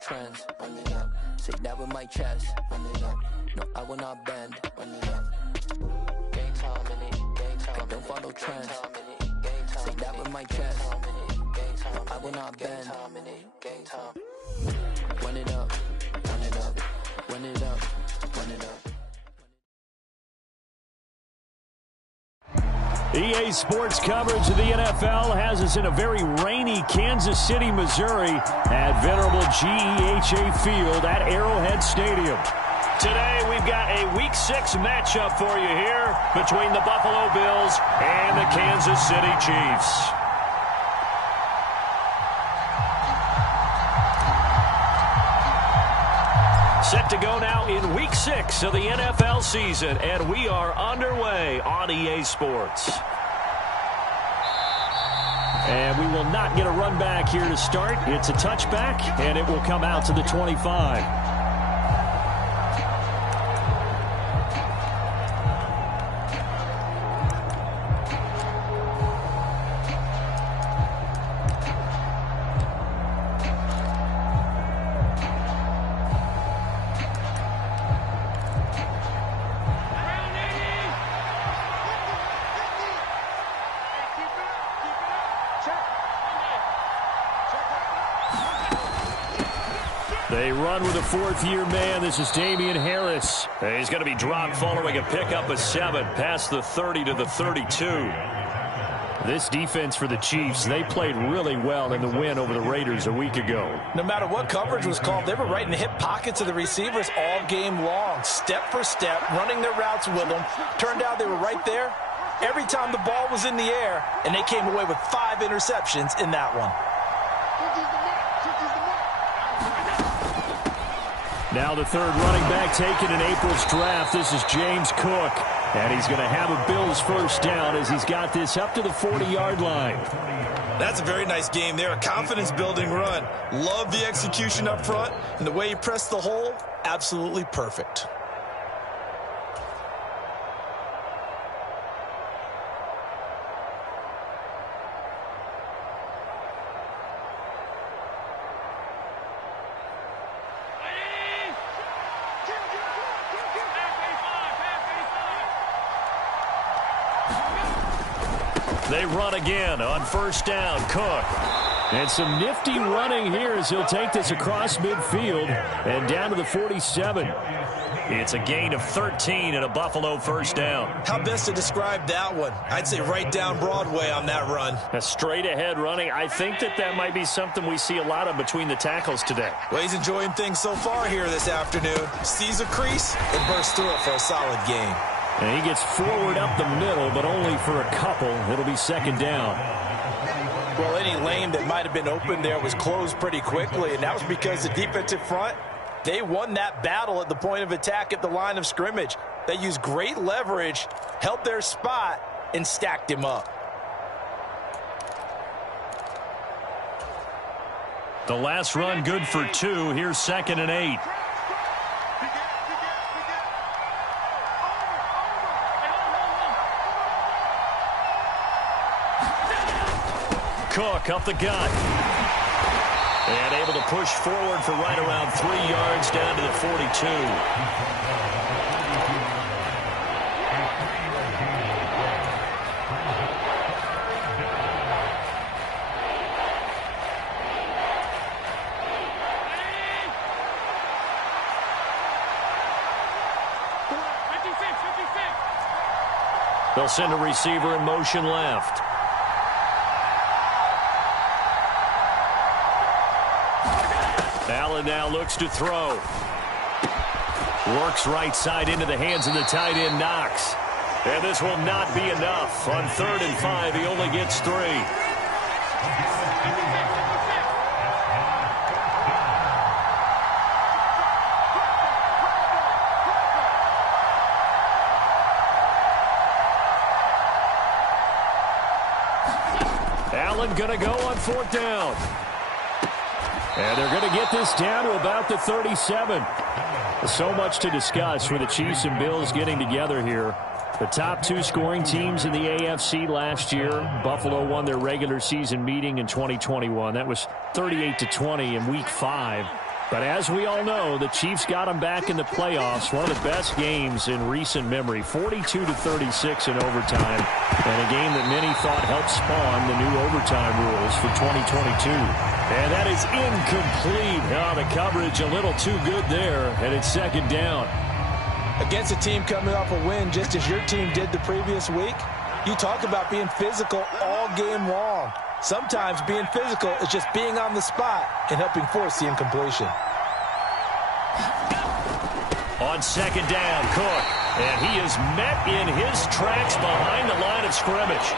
trends. Say that with my chest. No, I will not bend. Gang time in it. I don't follow trends. Say that with my chest. No, I will not bend. Run it up, run it up, run it up, run it up. EA Sports coverage of the NFL has us in a very rainy Kansas City, Missouri at venerable GEHA Field at Arrowhead Stadium. Today we've got a Week 6 matchup for you here between the Buffalo Bills and the Kansas City Chiefs. Set to go now in Week 6 of the NFL season, and we are underway on EA Sports. And we will not get a run back here to start. It's a touchback, and it will come out to the 25. They run with a fourth-year man. This is Damian Harris. He's going to be dropped following a pickup of 7 past the 30 to the 32. This defense for the Chiefs, they played really well in the win over the Raiders a week ago. No matter what coverage was called, they were right in the hip pockets of the receivers all game long, step for step, running their routes with them. Turned out they were right there every time the ball was in the air, and they came away with 5 interceptions in that one. Now the third running back taken in April's draft. This is James Cook. And he's going to have a Bills first down as he's got this up to the 40-yard line. That's a very nice game there. A confidence-building run. Love the execution up front. And the way he pressed the hole, absolutely perfect. They run again on first down. Cook. And some nifty running here as he'll take this across midfield and down to the 47. It's a gain of 13 and a Buffalo first down. How best to describe that one? I'd say right down Broadway on that run. A straight ahead running. I think that might be something we see a lot of between the tackles today. Well, he's enjoying things so far here this afternoon. Sees a crease and bursts through it for a solid gain. And he gets forward up the middle, but only for a couple. It'll be second down. Well, any lane that might have been open there was closed pretty quickly, and that was because the defensive front, they won that battle at the point of attack at the line of scrimmage. They used great leverage, held their spot, and stacked him up. The last run good for 2. Here's 2nd and 8. Cook up the gut. And able to push forward for right around 3 yards down to the 42. They'll send a receiver in motion left. Allen now looks to throw. Works right side into the hands of the tight end, Knox. And this will not be enough. On 3rd and 5, he only gets 3. Allen going to go on 4th down. And they're going to get this down to about the 37. So much to discuss with the Chiefs and Bills getting together here. The top 2 scoring teams in the AFC last year. Buffalo won their regular season meeting in 2021. That was 38-20 in Week 5. But as we all know, the Chiefs got them back in the playoffs. One of the best games in recent memory, 42-36 in overtime, and a game that many thought helped spawn the new overtime rules for 2022. And that is incomplete. Oh, the coverage a little too good there, and it's second down. Against a team coming off a win just as your team did the previous week, you talk about being physical all game long. Sometimes being physical is just being on the spot and helping force the incompletion. On second down, Cook. And he is met in his tracks behind the line of scrimmage.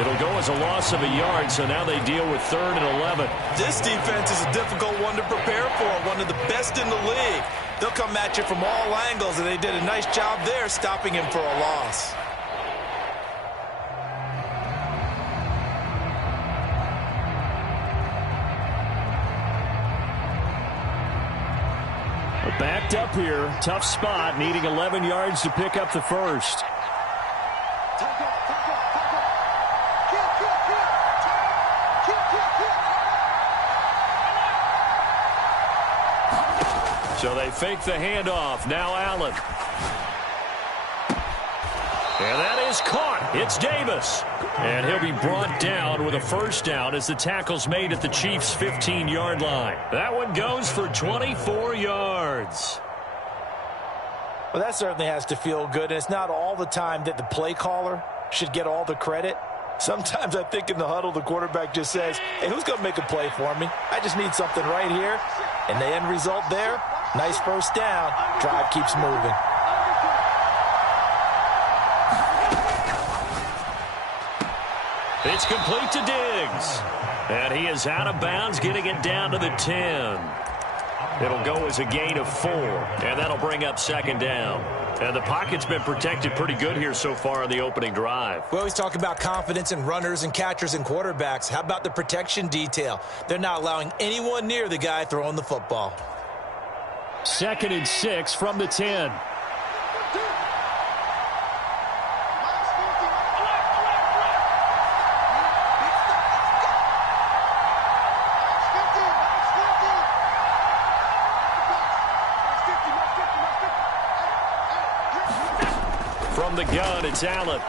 It'll go as a loss of a yard, so now they deal with 3rd and 11. This defense is a difficult one to prepare for, one of the best in the league. They'll come at you from all angles, and they did a nice job there stopping him for a loss. Backed up here, tough spot, needing 11 yards to pick up the first. So they fake the handoff. Now Allen. And that is caught. It's Davis. And he'll be brought down with a first down as the tackle's made at the Chiefs' 15-yard line. That one goes for 24 yards. Well, that certainly has to feel good, and it's not all the time that the play caller should get all the credit. Sometimes I think in the huddle, the quarterback just says, hey, who's going to make a play for me? I just need something right here. And the end result there, nice first down. Drive keeps moving. It's complete to Diggs. And he is out of bounds, getting it down to the 10. It'll go as a gain of 4. And that'll bring up second down. And the pocket's been protected pretty good here so far on the opening drive. We always talk about confidence in runners and catchers and quarterbacks. How about the protection detail? They're not allowing anyone near the guy throwing the football. 2nd and 6 from the 10. From the gun, it's Allen.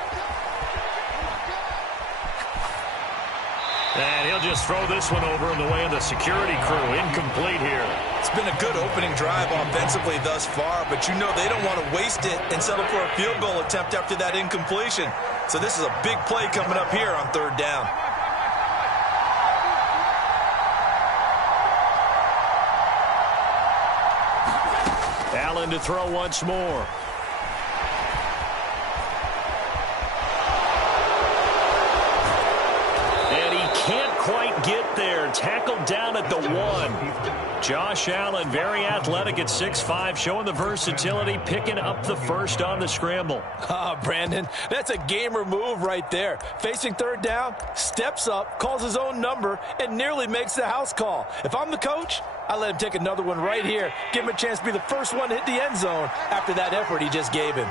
And he'll just throw this one over in the way of the security crew. Incomplete here. It's been a good opening drive offensively thus far, but you know they don't want to waste it and settle for a field goal attempt after that incompletion. So this is a big play coming up here on 3rd down. Allen to throw once more. Quite get there. Tackled down at the 1. Josh Allen, very athletic at 6'5", showing the versatility, picking up the first on the scramble. Brandon, that's a gamer move right there. Facing 3rd down, steps up, calls his own number, and nearly makes the house call. If I'm the coach, I let him take another one right here. Give him a chance to be the first one to hit the end zone after that effort he just gave him.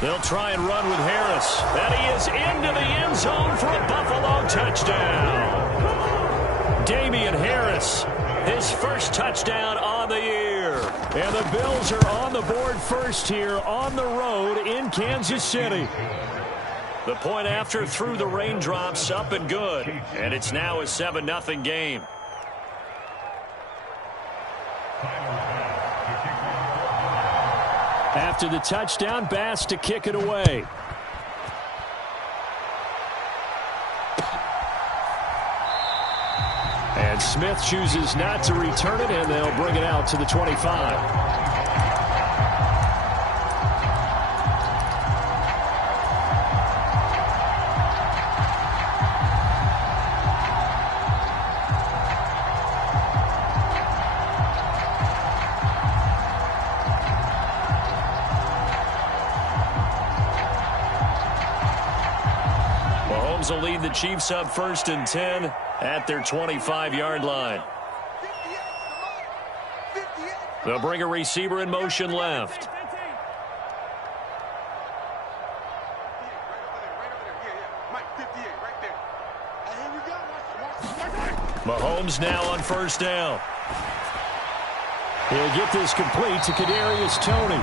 They'll try and run with Harris. And he is into the end zone for a Buffalo touchdown. Damian Harris, his first touchdown on the year. And the Bills are on the board first here on the road in Kansas City. The point after through the raindrops, up and good. And it's now a 7-0 game. After the touchdown, Bass to kick it away. And Smith chooses not to return it, and they'll bring it out to the 25. Will lead the Chiefs up 1st and 10 at their 25-yard line. They'll bring a receiver in motion left. Mahomes now on 1st down. He'll get this complete to Kadarius Toney.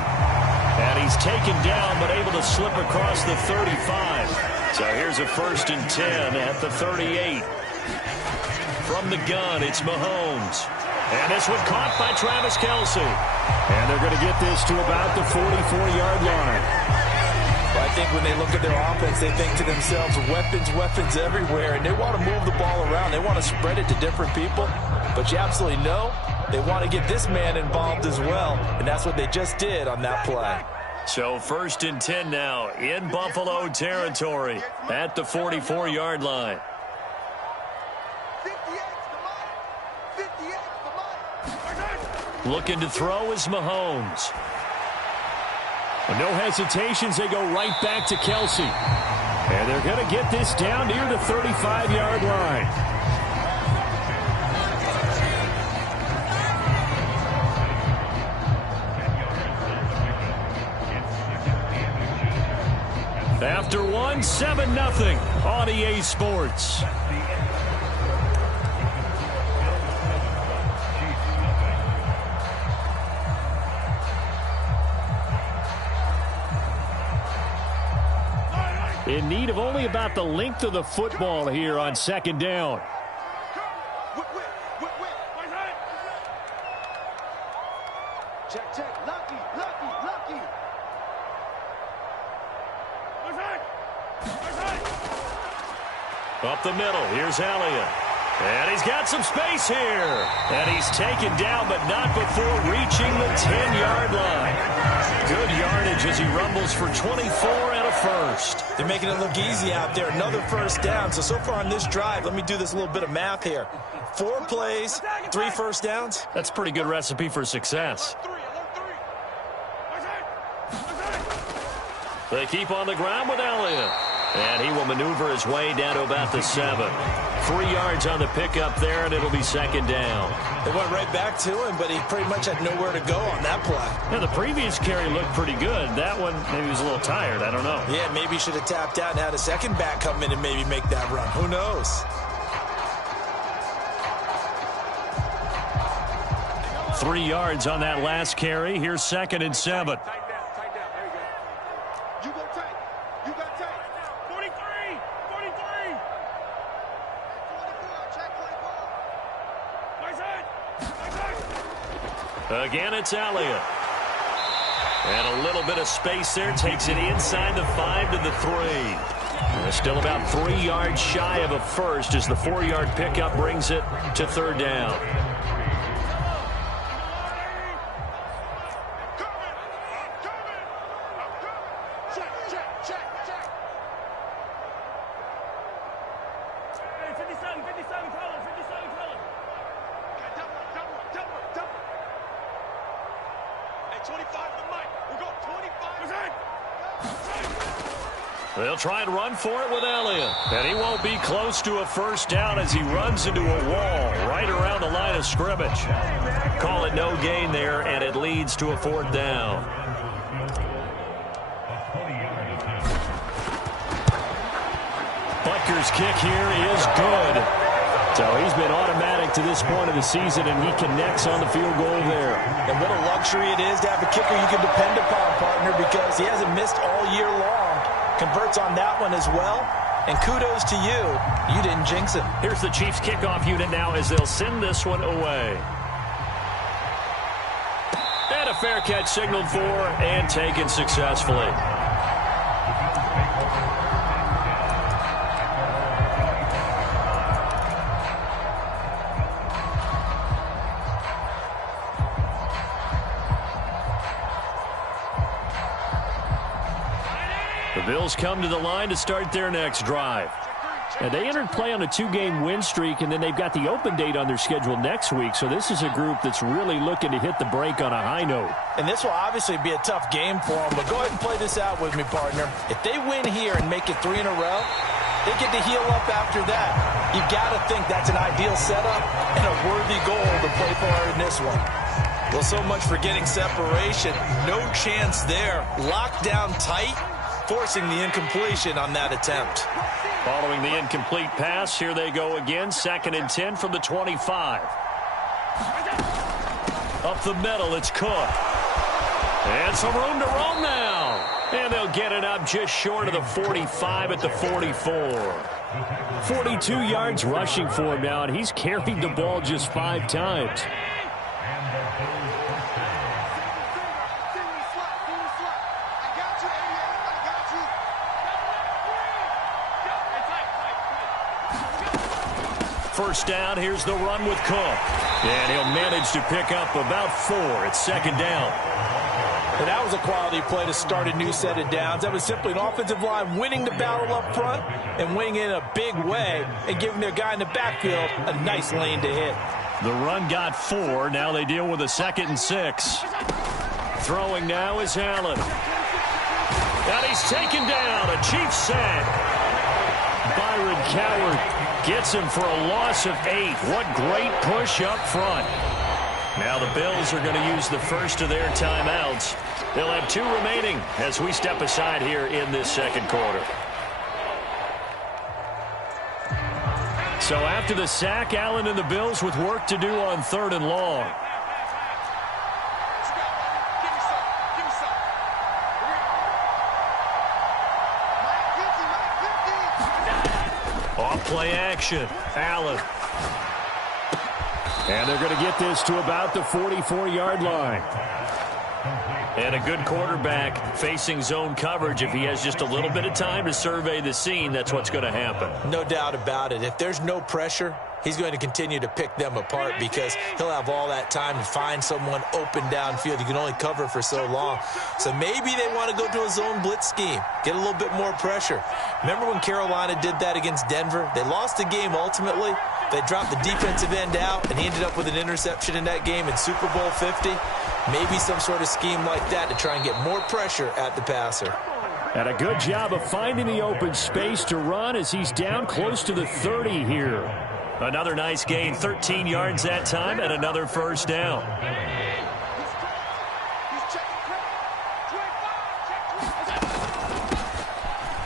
And he's taken down, but able to slip across the 35. So here's a 1st and 10 at the 38. From the gun, it's Mahomes. And this one caught by Travis Kelce. And they're going to get this to about the 44-yard line. Well, I think when they look at their offense, they think to themselves, weapons everywhere, and they want to move the ball around. They want to spread it to different people, but you absolutely know they want to get this man involved as well, and that's what they just did on that play. So 1st and 10 now in Buffalo territory at the 44-yard line. Looking to throw is Mahomes. No hesitations, they go right back to Kelce. And they're going to get this down near the 35-yard line. After one, 7-0 on EA Sports. In need of only about the length of the football here on 2nd down. Check. Lucky. Up the middle, here's Elliott. And he's got some space here. And he's taken down, but not before reaching the 10-yard line. Good yardage as he rumbles for 24 and a 1st. They're making it look easy out there. Another 1st down. So far on this drive, let me do this little bit of math here. 4 plays, 3 1st downs. That's a pretty good recipe for success. They keep on the ground with Elliott. And he will maneuver his way down to about the 7. 3 yards on the pickup there, and it'll be 2nd down. They went right back to him, but he pretty much had nowhere to go on that play. Yeah, the previous carry looked pretty good. That one, maybe he was a little tired. I don't know. Yeah, maybe he should have tapped out and had a second back come in and maybe make that run. Who knows? Three yards on that last carry. Here's 2nd and 7. Again, it's Elliott. And a little bit of space there. Takes it inside the 5 to the 3. And still about 3 yards shy of a 1st as the 4-yard pickup brings it to 3rd down. They'll try and run for it with Elliott. And he won't be close to a 1st down as he runs into a wall right around the line of scrimmage. Call it no gain there, and it leads to a 4th down. Butker's kick here is good. So he's been automatic to this point of the season, and he connects on the field goal there. And what a luxury it is to have a kicker you can depend upon, partner, because he hasn't missed all year long. Converts on that one as well. And kudos to you. You didn't jinx him. Here's the Chiefs kickoff unit now as they'll send this one away. And a fair catch signaled for and taken successfully. The Bills come to the line to start their next drive. And they entered play on a 2-game win streak, and then they've got the open date on their schedule next week. So this is a group that's really looking to hit the break on a high note. And this will obviously be a tough game for them, but go ahead and play this out with me, partner. If they win here and make it 3 in a row, they get to heal up after that. You got to think that's an ideal setup and a worthy goal to play for in this one. Well, so much for getting separation. No chance there. Locked down tight, forcing the incompletion on that attempt. Following the incomplete pass, here they go again. 2nd and 10 from the 25. Up the middle, it's Cook. And some room to roam now. And they'll get it up just short of the 45 at the 44. 42 yards rushing for him now, and he's carried the ball just 5 times. First down, here's the run with Cook. And he'll manage to pick up about 4 at second down. And that was a quality play to start a new set of downs. That was simply an offensive line winning the battle up front and winning in a big way and giving their guy in the backfield a nice lane to hit. The run got 4. Now they deal with a 2nd and 6. Throwing now is Allen. And he's taken down. A Chiefs sack. Byron Coward gets him for a loss of 8. What great push up front. Now the Bills are going to use the first of their timeouts. They'll have 2 remaining as we step aside here in this second quarter. So after the sack, Allen and the Bills with work to do on 3rd and long. Off play action. Allen. And they're going to get this to about the 44-yard line. And a good quarterback facing zone coverage. If he has just a little bit of time to survey the scene, that's what's going to happen. No doubt about it. If there's no pressure, he's going to continue to pick them apart because he'll have all that time to find someone open downfield. You can only cover for so long. So maybe they want to go to a zone blitz scheme, get a little bit more pressure. Remember when Carolina did that against Denver? They lost the game ultimately. They dropped the defensive end out, and he ended up with an interception in that game in Super Bowl 50. Maybe some sort of scheme like that to try and get more pressure at the passer. And a good job of finding the open space to run as he's down close to the 30 here. Another nice gain, 13 yards that time, and another first down.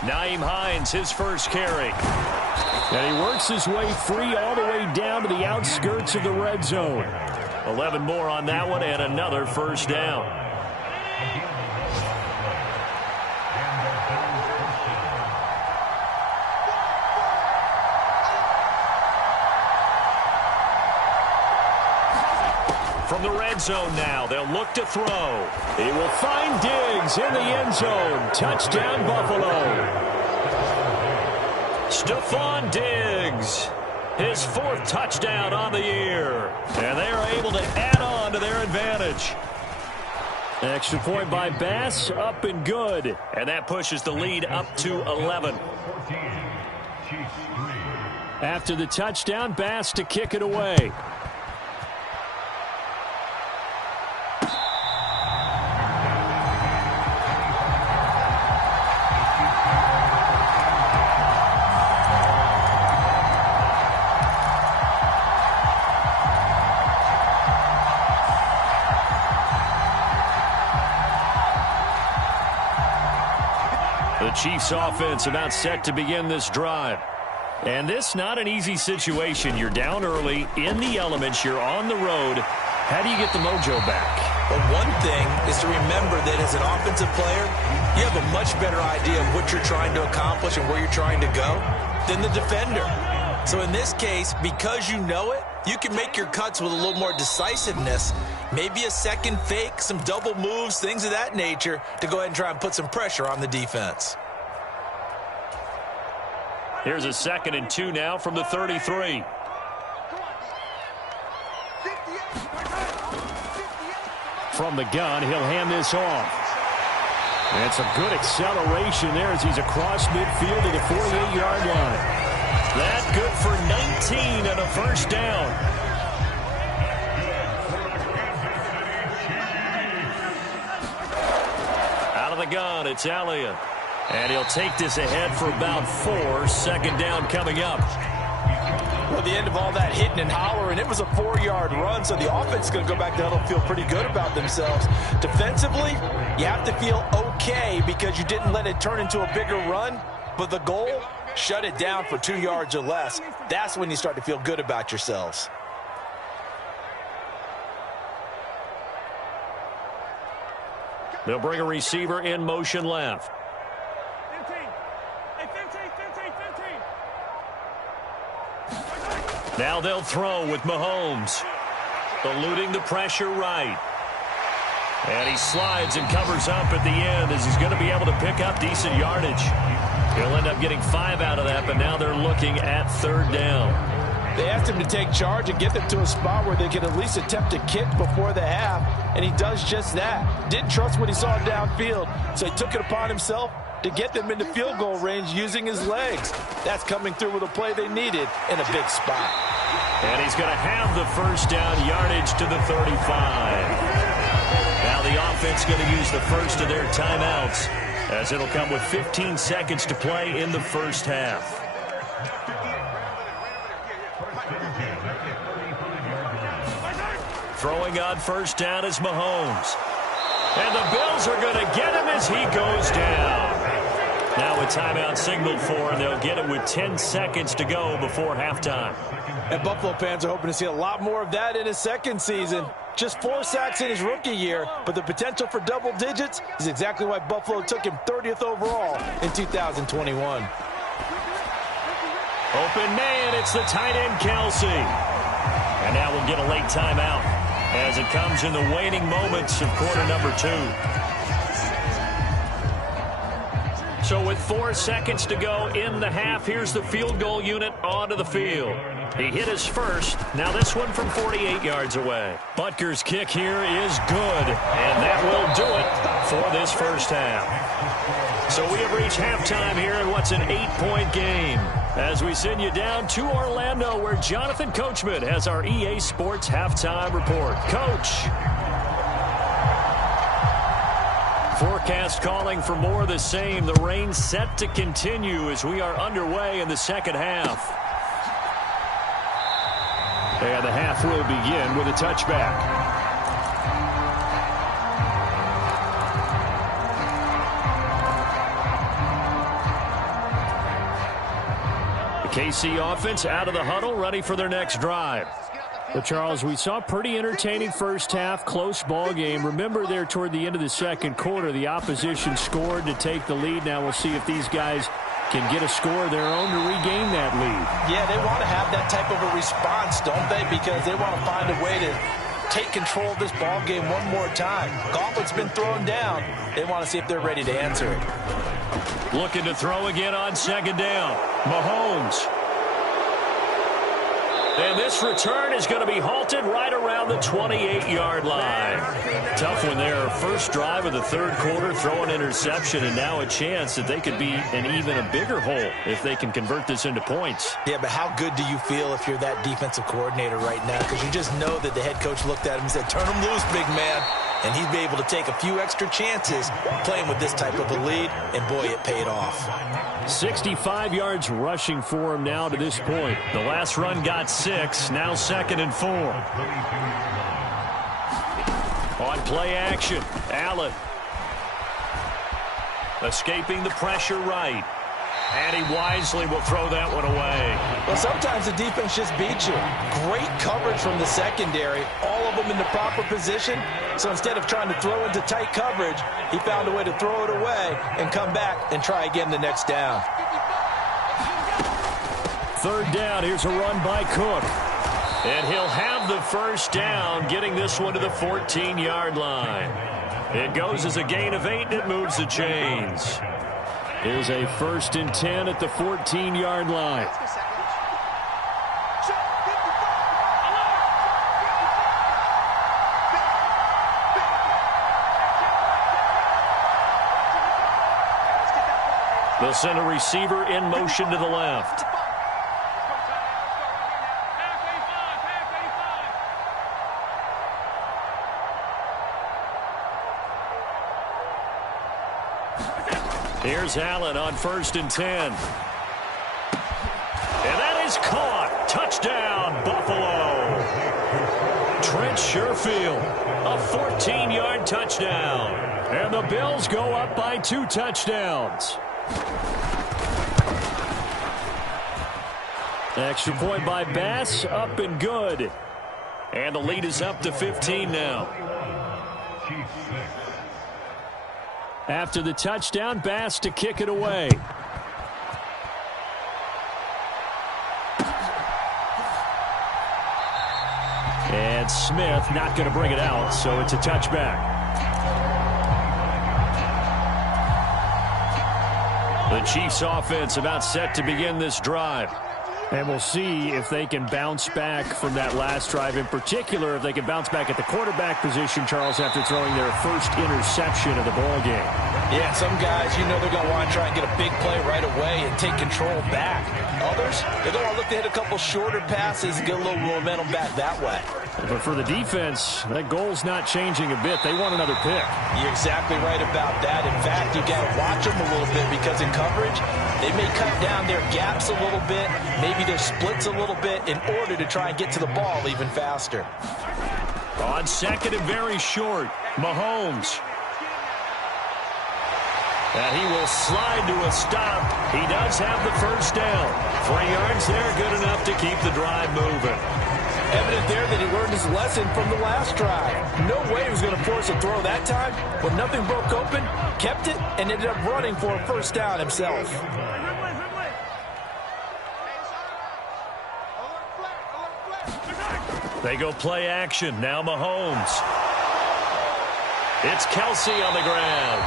Nyheim Hines, his first carry. And he works his way free all the way down to the outskirts of the red zone. 11 more on that one and another first down. From the red zone now, they'll look to throw. He will find Diggs in the end zone. Touchdown, Buffalo. Stephon Diggs, his 4th touchdown on the year. And they are able to add on to their advantage. Extra point by Bass, up and good. And that pushes the lead up to 11. After the touchdown, Bass to kick it away. The Chiefs offense about set to begin this drive. And this not an easy situation. You're down early, in the elements, you're on the road. How do you get the mojo back? Well, one thing is to remember that as an offensive player, you have a much better idea of what you're trying to accomplish and where you're trying to go than the defender. So in this case, because you know it, you can make your cuts with a little more decisiveness. Maybe a second fake, some double moves, things of that nature to go ahead and try and put some pressure on the defense. Here's a 2nd and 2 now from the 33. From the gun, he'll hand this off. And some good acceleration there as he's across midfield to the 48-yard line. That good for 19 and a first down. Out of the gun, it's Elliott. And he'll take this ahead for about 4. 2nd down coming up. Well, the end of all that hitting and hollering, it was a 4-yard run, so the offense is going to go back down and feel pretty good about themselves. Defensively, you have to feel okay because you didn't let it turn into a bigger run, but the goal, shut it down for 2 yards or less. That's when you start to feel good about yourselves. They'll bring a receiver in motion left. 15. Hey, 15. Now they'll throw with Mahomes. Eluding the pressure right. And he slides and covers up at the end as he's going to be able to pick up decent yardage. He'll end up getting 5 out of that, but now they're looking at 3rd down. They asked him to take charge and get them to a spot where they could at least attempt a kick before the half, and he does just that. Didn't trust what he saw downfield, so he took it upon himself to get them into field goal range using his legs. That's coming through with a play they needed in a big spot. And he's going to have the 1st down yardage to the 35. Now the offense going to use the first of their timeouts, as it'll come with 15 seconds to play in the 1st half. Throwing on 1st down is Mahomes. And the Bills are going to get him as he goes down. Now a timeout signaled for, and they'll get it with 10 seconds to go before halftime. And Buffalo fans are hoping to see a lot more of that in his 2nd season. Just 4 sacks in his rookie year, but the potential for double digits is exactly why Buffalo took him 30th overall in 2021. Open man, it's the tight end, Kelsey. And now we'll get a late timeout as it comes in the waning moments of quarter number 2. So with 4 seconds to go in the half, here's the field goal unit onto the field. He hit his first. Now this one from 48 yards away. Butker's kick here is good, and that will do it for this 1st half. So we have reached halftime here in what's an 8-point game, as we send you down to Orlando, where Jonathan Coachman has our EA Sports halftime report. Coach. Forecast calling for more of the same. The rain set to continue as we are underway in the 2nd half. And the half will begin with a touchback. The KC offense out of the huddle, ready for their next drive. But Charles, we saw a pretty entertaining 1st half, close ball game. Remember there toward the end of the 2nd quarter, the opposition scored to take the lead. Now we'll see if these guys can get a score of their own to regain that lead. Yeah, they want to have that type of a response, don't they? Because they want to find a way to take control of this ball game one more time. Gauntlet's been thrown down. They want to see if they're ready to answer it. Looking to throw again on 2nd down. Mahomes. And this return is going to be halted right around the 28-yard line. Tough one there. 1st drive of the 3rd quarter, throw an interception, and now a chance that they could be in even a bigger hole if they can convert this into points. Yeah, but how good do you feel if you're that defensive coordinator right now? Because you just know that the head coach looked at him and said, turn him loose, big man. And he'd be able to take a few extra chances playing with this type of a lead, and boy, it paid off. 65 yards rushing for him now to this point. The last run got 6, now 2nd and 4. On play action, Allen. Escaping the pressure right. And he wisely will throw that one away. Well, sometimes the defense just beats you. Great coverage from the secondary, all of them in the proper position. So instead of trying to throw into tight coverage, he found a way to throw it away and come back and try again the next down. 3rd down, here's a run by Cook. And he'll have the 1st down, getting this one to the 14-yard line. It goes as a gain of 8, and it moves the chains. Here's a 1st and 10 at the 14-yard line. They'll send a receiver in motion to the left. Here's Allen on 1st and 10. And that is caught. Touchdown, Buffalo. Trent Sherfield, a 14-yard touchdown. And the Bills go up by 2 touchdowns. Extra point by Bass, up and good. And the lead is up to 15 now. After the touchdown, Bass to kick it away. And Smith not going to bring it out, so it's a touchback. The Chiefs offense about set to begin this drive. And we'll see if they can bounce back from that last drive. In particular, if they can bounce back at the quarterback position, Charles, after throwing their first interception of the ball game. Yeah, some guys, you know they're going to want to try and get a big play right away and take control back. Others, they're going to look to hit a couple shorter passes and get a little momentum back that way. But for the defense, that goal's not changing a bit. They want another pick. You're exactly right about that. In fact, you got to watch them a little bit because in coverage, they may cut down their gaps a little bit, maybe their splits a little bit in order to try and get to the ball even faster. On second and very short, Mahomes. And he will slide to a stop. He does have the first down. 3 yards there, good enough to keep the drive moving. Evident there that he learned his lesson from the last drive. No way he was going to force a throw that time, but nothing broke open, kept it, and ended up running for a first down himself. They go play action. Now Mahomes. It's Kelsey on the ground.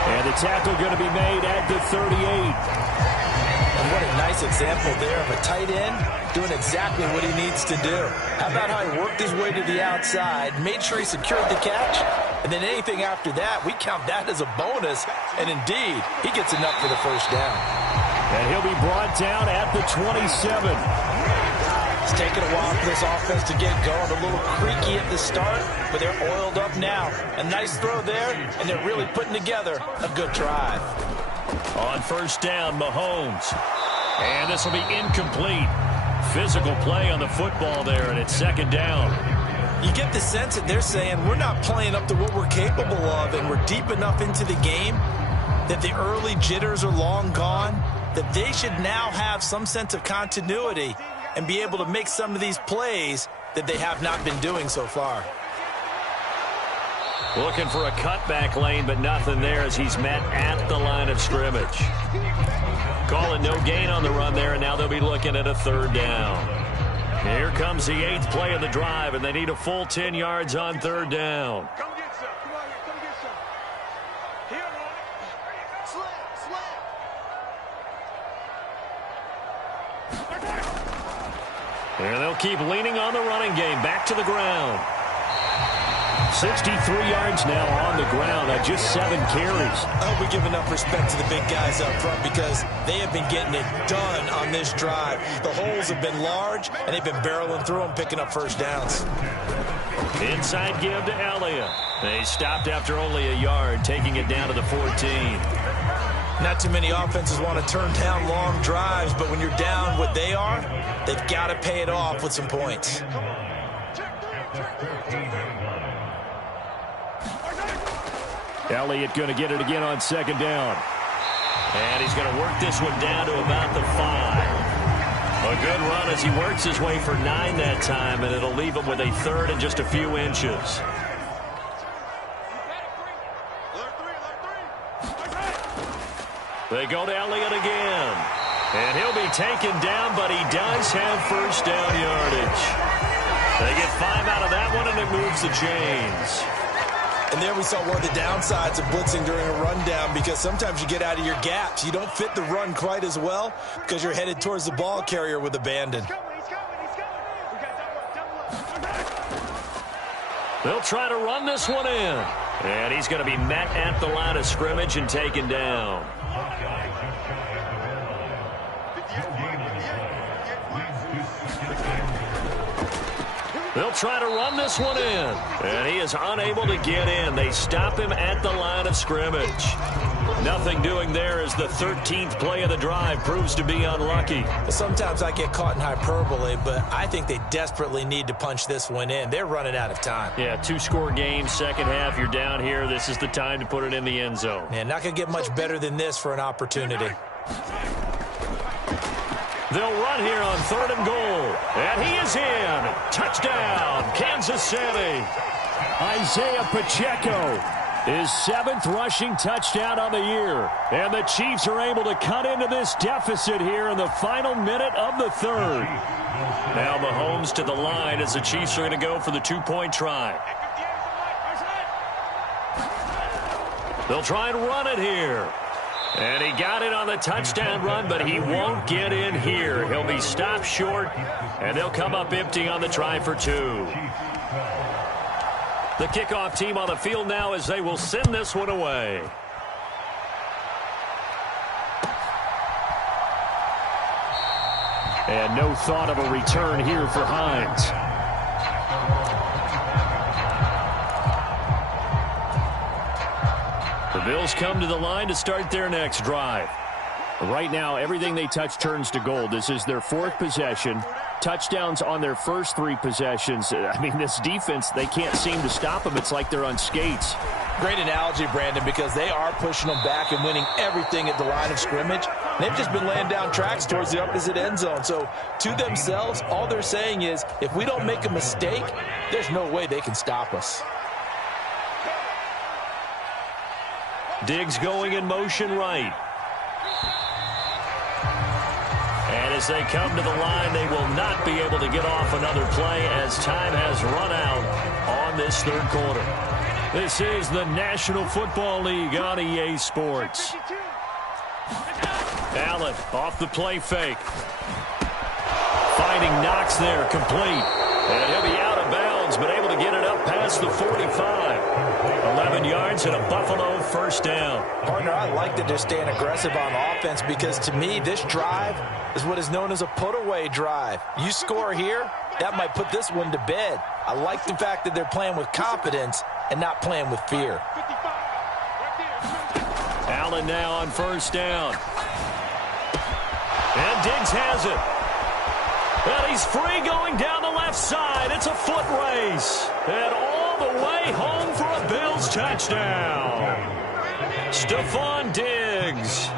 And the tackle going to be made at the 38. And what a nice example there of a tight end doing exactly what he needs to do. How about how he worked his way to the outside, made sure he secured the catch, and then anything after that, we count that as a bonus. And indeed, he gets enough for the first down. And he'll be brought down at the 27. It's taken a while for this offense to get going. A little creaky at the start, but they're oiled up now. A nice throw there, and they're really putting together a good drive. On first down, Mahomes. And this will be incomplete. Physical play on the football there, and it's second down. You get the sense that they're saying we're not playing up to what we're capable of, and we're deep enough into the game that the early jitters are long gone, that they should now have some sense of continuity and be able to make some of these plays that they have not been doing so far. Looking for a cutback lane, but nothing there as he's met at the line of scrimmage. Calling no gain on the run there, and now they'll be looking at a third down. Here comes the 8th play of the drive, and they need a full 10 yards on third down. Come get some. Come on here. Come get some. Here, boy. Slam. And they'll keep leaning on the running game. Back to the ground. 63 yards now on the ground at just 7 carries. I hope we give enough respect to the big guys up front because they have been getting it done on this drive. The holes have been large, and they've been barreling through them, picking up first downs. Inside give to Elliott. They stopped after only a yard, taking it down to the 14. Not too many offenses want to turn down long drives, but when you're down what they are, they've got to pay it off with some points. Elliott going to get it again on second down. And he's going to work this one down to about the 5. A good run as he works his way for 9 that time, and it'll leave him with a third and just a few inches. They go to Elliott again. And he'll be taken down, but he does have first down yardage. They get 5 out of that one, and it moves the chains. And there we saw one of the downsides of blitzing during a rundown because sometimes you get out of your gaps. You don't fit the run quite as well because you're headed towards the ball carrier with abandon. They'll try to run this one in. And he's going to be met at the line of scrimmage and taken down. They'll try to run this one in. And he is unable to get in. They stop him at the line of scrimmage. Nothing doing there as the 13th play of the drive proves to be unlucky. Sometimes I get caught in hyperbole, but I think they desperately need to punch this one in. They're running out of time. Yeah, 2-score game, second half. You're down here. This is the time to put it in the end zone. Man, not going to get much better than this for an opportunity. They'll run here on 3rd and goal. And he is in. Touchdown, Kansas City. Isaiah Pacheco His 7th rushing touchdown on the year. And the Chiefs are able to cut into this deficit here in the final minute of the third. Now Mahomes to the line as the Chiefs are going to go for the 2-point try. They'll try and run it here. And he got it on the touchdown run, but he won't get in here. He'll be stopped short, and they'll come up empty on the try for 2. The kickoff team on the field now as they will send this one away. And no thought of a return here for Hines. The Bills come to the line to start their next drive. Right now, everything they touch turns to gold. This is their 4th possession. Touchdowns on their first 3 possessions. I mean, this defense, they can't seem to stop them. It's like they're on skates. Great analogy, Brandon, because they are pushing them back and winning everything at the line of scrimmage. They've just been laying down tracks towards the opposite end zone. So to themselves, all they're saying is, if we don't make a mistake, there's no way they can stop us. Diggs going in motion right. And as they come to the line, they will not be able to get off another play as time has run out on this third quarter. This is the National Football League on EA Sports. Allen off the play fake. Finding Knox there, complete. And he'll be out of bounds, but able to get it up past the 45. 11 yards and a Buffalo first down. Partner, I like that they're staying aggressive on offense because to me, this drive is what is known as a put-away drive. You score here, that might put this one to bed. I like the fact that they're playing with confidence and not playing with fear. Allen now on first down. And Diggs has it. And he's free going down the left side. It's a foot race. And all the way home for a Bills touchdown. Stephon Diggs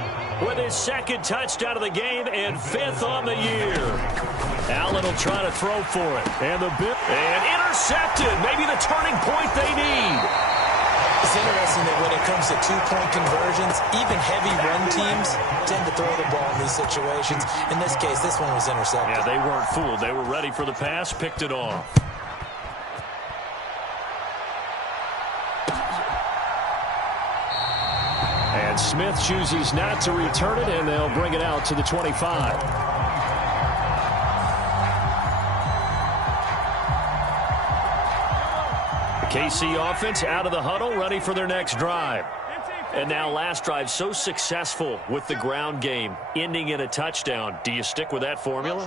with his 2nd touchdown of the game and 5th on the year. Allen will try to throw for it. And intercepted. Maybe the turning point they need. It's interesting that when it comes to 2-point conversions, even heavy run teams tend to throw the ball in these situations. In this case, this one was intercepted. Yeah, they weren't fooled. They were ready for the pass, picked it off. And Smith chooses not to return it, and they'll bring it out to the 25. KC offense out of the huddle, ready for their next drive. And now last drive so successful with the ground game, ending in a touchdown. Do you stick with that formula?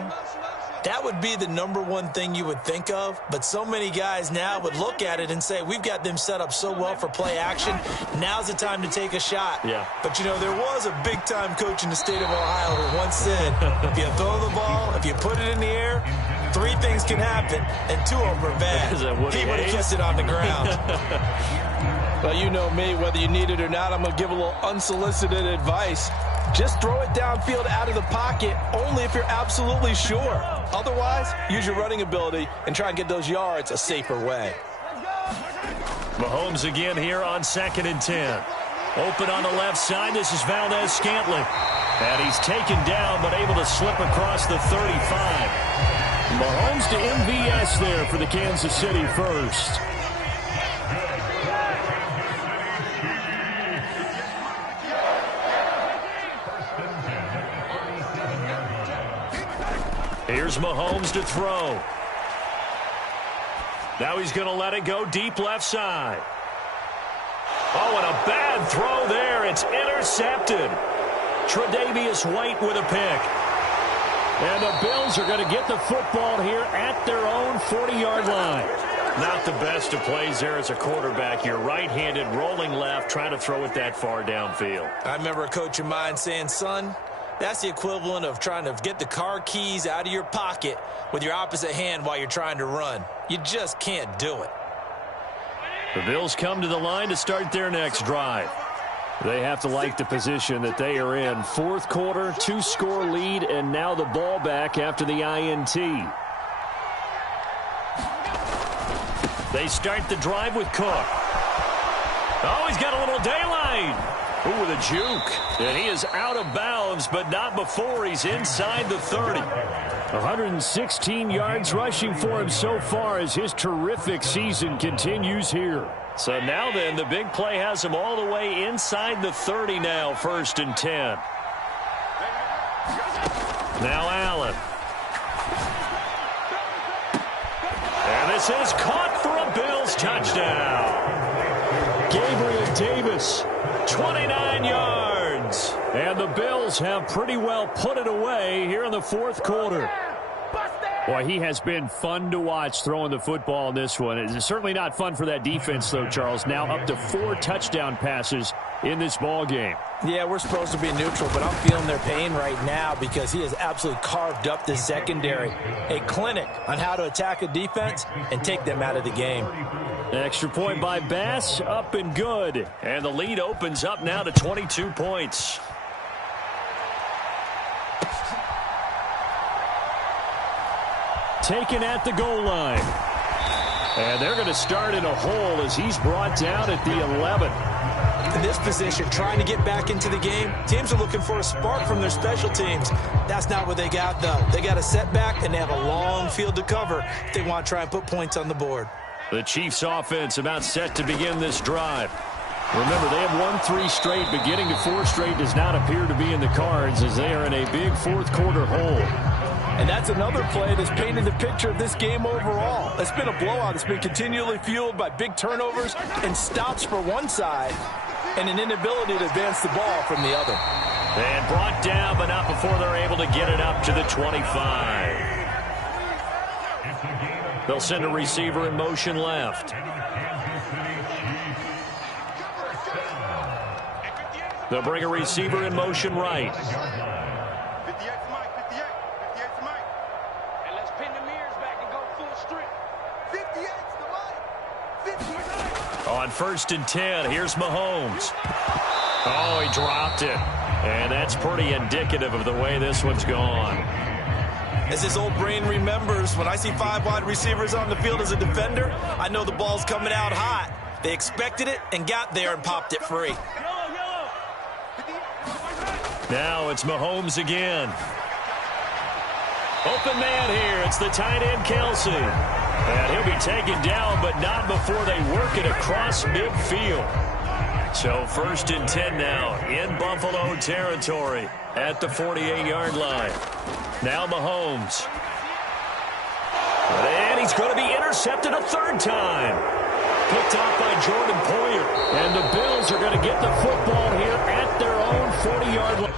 That would be the #1 thing you would think of, but so many guys now would look at it and say, we've got them set up so well for play action, now's the time to take a shot. Yeah. But, you know, there was a big-time coach in the state of Ohio who once said, if you throw the ball, if you put it in the air, 3 things can happen, and 2 of them are bad. He would have kissed it on the ground. Well, you know me, whether you need it or not, I'm going to give a little unsolicited advice. Just throw it downfield out of the pocket only if you're absolutely sure. Otherwise, use your running ability and try and get those yards a safer way. Mahomes again here on 2nd and 10. Open on the left side. This is Valdez-Scantling. And he's taken down but able to slip across the 35. Mahomes to MVS there for the Kansas City first. Here's Mahomes to throw. Now he's going to let it go deep left side. Oh, and a bad throw there. It's intercepted. Tre'Davious White with a pick. And the Bills are going to get the football here at their own 40-yard line. Not the best of plays there as a quarterback. You're right-handed, rolling left, trying to throw it that far downfield. I remember a coach of mine saying, son, that's the equivalent of trying to get the car keys out of your pocket with your opposite hand while you're trying to run. You just can't do it. The Bills come to the line to start their next drive. They have to like the position that they are in. 4th quarter, 2-score lead, and now the ball back after the INT. They start the drive with Cook. Oh, he's got a little daylight. Ooh, with a juke. And he is out of bounds, but not before he's inside the 30. 116 yards rushing for him so far as his terrific season continues here. So now then, the big play has him all the way inside the 30 now, 1st and 10. Now Allen. And this is caught for a Bills touchdown. Gabriel Davis, 29 yards. And the Bills have pretty well put it away here in the 4th quarter. Boy, he has been fun to watch throwing the football in this one. It's certainly not fun for that defense, though, Charles. Now up to 4 touchdown passes in this ball game. Yeah, we're supposed to be neutral, but I'm feeling their pain right now because he has absolutely carved up this secondary. A clinic on how to attack a defense and take them out of the game. Extra point by Bass, up and good. And the lead opens up now to 22 points. Taken at the goal line. And they're going to start in a hole as he's brought down at the 11. In this position, trying to get back into the game, teams are looking for a spark from their special teams. That's not what they got, though. They got a setback, and they have a long field to cover if they want to try and put points on the board. The Chiefs offense about set to begin this drive. Remember, they have won 3 straight, but getting to 4 straight does not appear to be in the cards as they are in a big 4th quarter hole. And that's another play that's painted the picture of this game overall. It's been a blowout. It's been continually fueled by big turnovers and stops for one side and an inability to advance the ball from the other. And brought down, but not before they're able to get it up to the 25. They'll send a receiver in motion left. They'll bring a receiver in motion right. On 1st and 10, here's Mahomes. Oh, he dropped it. And that's pretty indicative of the way this one's gone. As his old brain remembers, when I see 5 wide receivers on the field as a defender, I know the ball's coming out hot. They expected it and got there and popped it free. Now it's Mahomes again. Open man here. It's the tight end, Kelsey. And he'll be taken down, but not before they work it across midfield. So 1st and 10 now in Buffalo territory at the 48-yard line. Now Mahomes. And he's going to be intercepted a 3rd time. Picked off by Jordan Poyer. And the Bills are going to get the football here at their own 40-yard line.